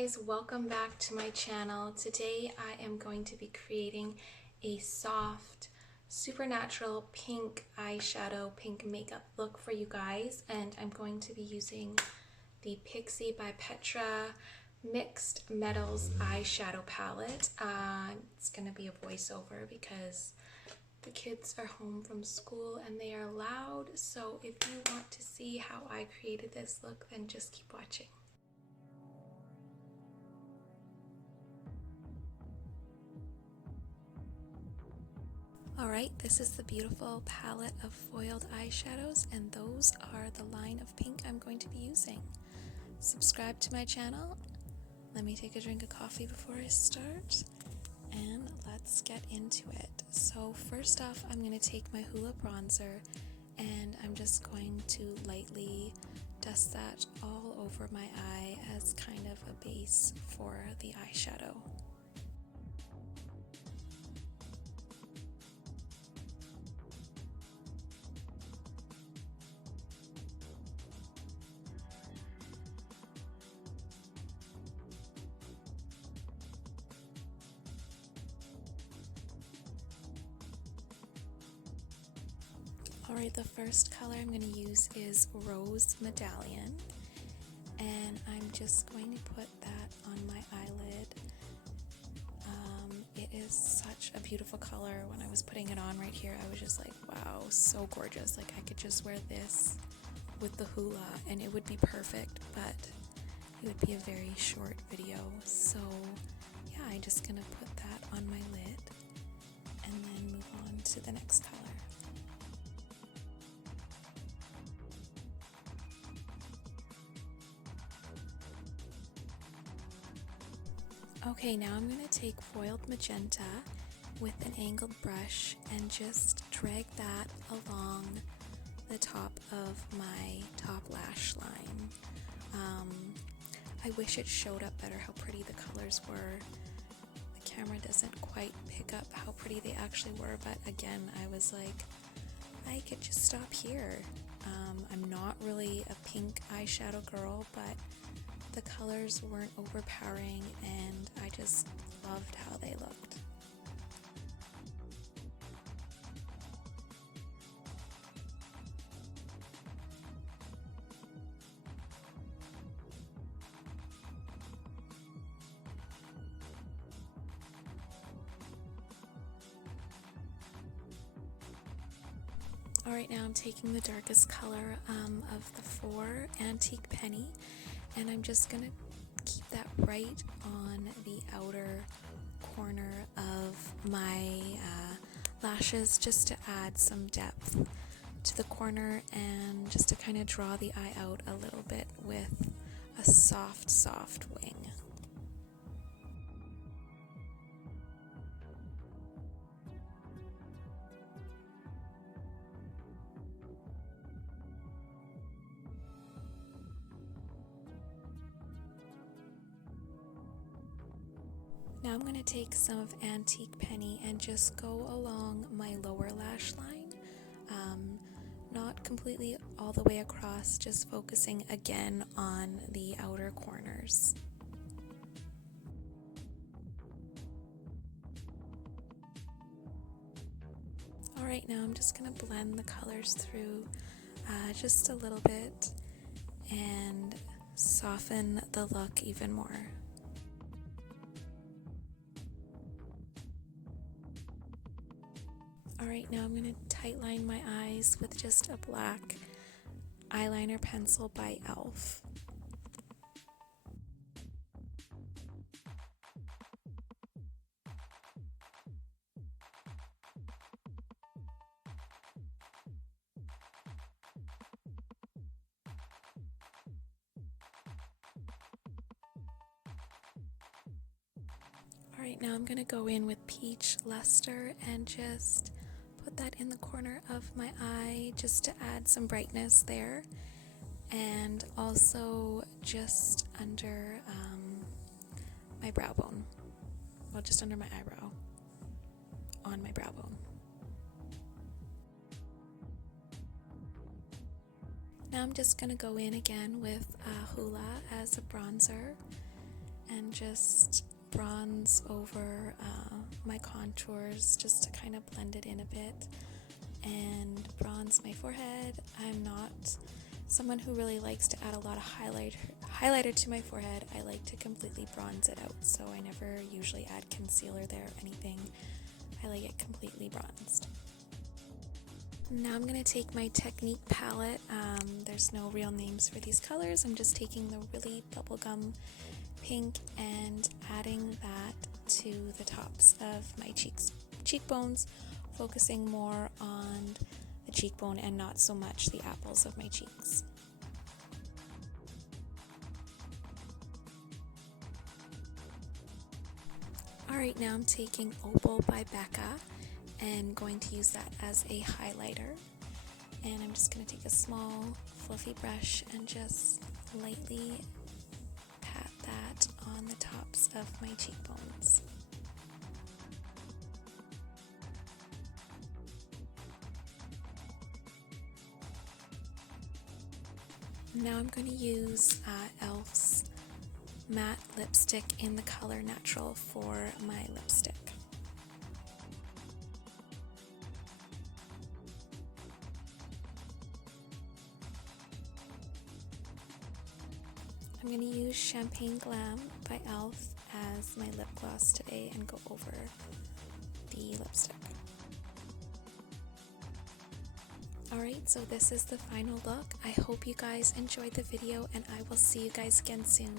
guys, welcome back to my channel. Today I am going to be creating a soft, supernatural pink eyeshadow, pink makeup look for you guys, and I'm going to be using the Pixi by Petra Mixed Metals Eyeshadow Palette. It's going to be a voiceover because the kids are home from school and they are loud, so if you want to see how I created this look, then just keep watching. Alright, this is the beautiful palette of foiled eyeshadows, and those are the line of pink I'm going to be using. Subscribe to my channel. Let me take a drink of coffee before I start, and let's get into it. So first off, I'm going to take my Hoola bronzer, and I'm just going to lightly dust that all over my eye as kind of a base for the eyeshadow. Alright, the first color I'm going to use is Rose Medallion, and I'm just going to put that on my eyelid. It is such a beautiful color. When I was putting it on right here, I was just like, wow, so gorgeous. Like, I could just wear this with the Hoola and it would be perfect, but it would be a very short video. So yeah, I'm just going to put that on my lid and then move on to the next color. Okay, now I'm going to take foiled magenta with an angled brush and just drag that along the top of my top lash line. I wish it showed up better how pretty the colors were. The camera doesn't quite pick up how pretty they actually were, but again, I was like, I could just stop here. I'm not really a pink eyeshadow girl, but the colors weren't overpowering and I just loved how they looked. Alright, now I'm taking the darkest color of the four, Antique Penny, and I'm just going to keep that right on the outer corner of my lashes, just to add some depth to the corner and just to kind of draw the eye out a little bit with a soft wing. Now I'm going to take some of Antique Penny and just go along my lower lash line, not completely all the way across, just focusing again on the outer corners. Alright, now I'm just going to blend the colors through just a little bit and soften the look even more. Alright, now I'm going to tightline my eyes with just a black eyeliner pencil by e.l.f. Alright, now I'm going to go in with Peach Luster and just put that in the corner of my eye just to add some brightness there, and also just under my brow bone, well, just under my eyebrow, on my brow bone. Now I'm just going to go in again with Hoola as a bronzer and just bronze over my contours just to kind of blend it in a bit and bronze my forehead. I'm not someone who really likes to add a lot of highlighter to my forehead. I like to completely bronze it out, so I never usually add concealer there or anything. I like it completely bronzed. Now I'm going to take my Technic palette. There's no real names for these colors. I'm just taking the really bubblegum pink and adding that to the tops of my cheekbones, focusing more on the cheekbone and not so much the apples of my cheeks. Alright, now I'm taking Opal by Becca and going to use that as a highlighter. And I'm just going to take a small fluffy brush and just lightly pat that on the tops of my cheekbones. Now I'm going to use e.l.f.'s matte lipstick in the color Natural for my lipstick. I'm going to use Champagne Glam by e.l.f. as my lip gloss today and go over the lipstick. Alright, so this is the final look. I hope you guys enjoyed the video and I will see you guys again soon.